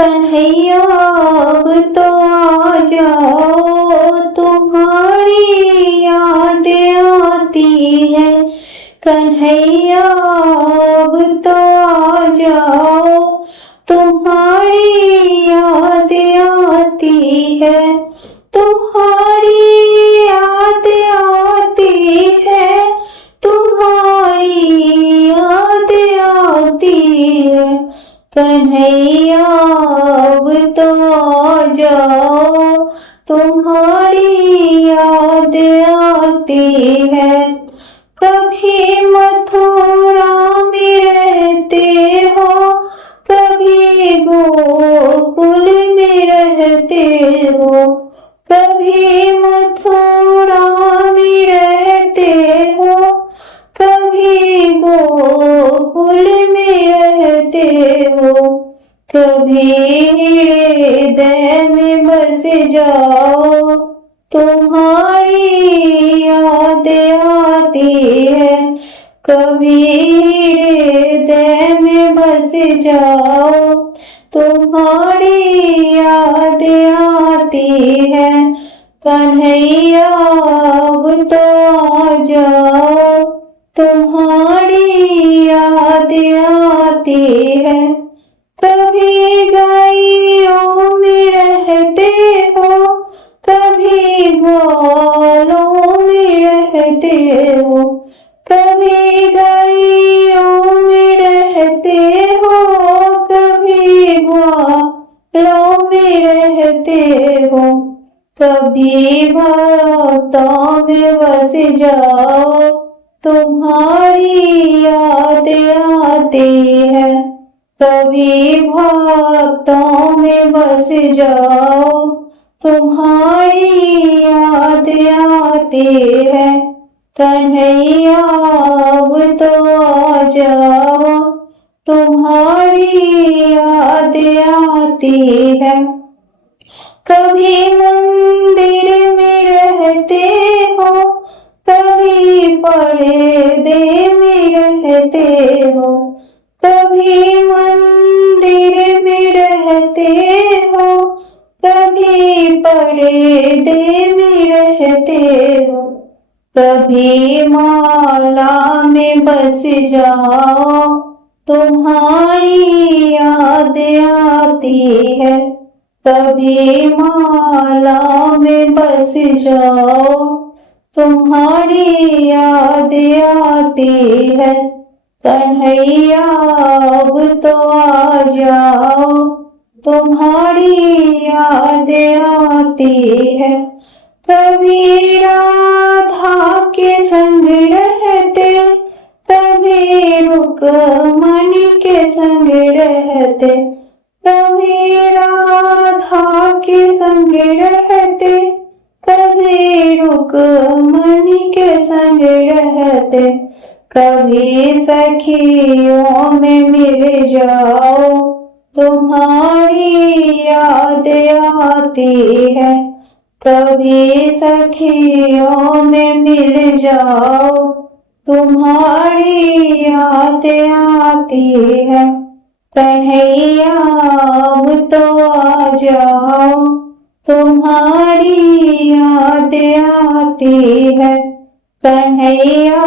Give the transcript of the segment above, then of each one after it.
कन्हैया अब तो आ जाओ, तुम्हारी याद आती है। कन्हैया अब तो आ जाओ, तुम्हारी याद आती है। तुम्हारी याद आती है, तुम्हारी याद आती है। कन्हैया अब तो आ जाओ, तुम्हारी याद आती है। कभी मथुरा में रहते हो, कभी गोकुल में रहते हो। कभी मथुरा में रहते हो, कभी गोकुल में रहते हो। कभी हृदय में बस जाओ, तुम्हारी याद आती है। कभी हृदय में बस जाओ, तुम्हारी याद आती है। कन्हैया अब तो आ जाओ, तुम्हारी याद आती है। कभी गायों में रहते हो, कभी ग्वालों में रहते हो। कभी गायों में रहते हो, कभी ग्वालों में रहते हो। कभी भक्तों में बस जाओ, तुम्हारी याद आती है। कभी भक्तों में बस जाओ, तुम्हारी याद आती है। कन्हैया अब तो आ जाओ, तुम्हारी याद आती है। कभी मंदिर में रहते हो, कभी पर्दे में रहते हो। कभी मंदिर में रहते हो, कभी पर्दे में रहते हो। कभी माला में बस जाओ, तुम्हारी याद आती है। कभी माला में बस जाओ, तुम्हारी याद आती है। कन्हैया अब तो आ जाओ, तुम्हारी याद आती है। कभी राधा के संग रहते, कभी रुक्मणी के संग रहते। कभी राधा के संग रहते, कभी रुक्मणी के संग रहते। कभी सखियों में मिल जाओ, तुम्हारी याद आती है। कभी सखियों में मिल जाओ, तुम्हारी याद आती है। कन्हैया अब तो आ जाओ, तुम्हारी याद आती है। कन्हैया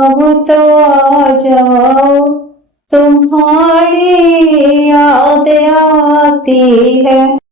अब तो आ जाओ, तुम्हारी याद आती है।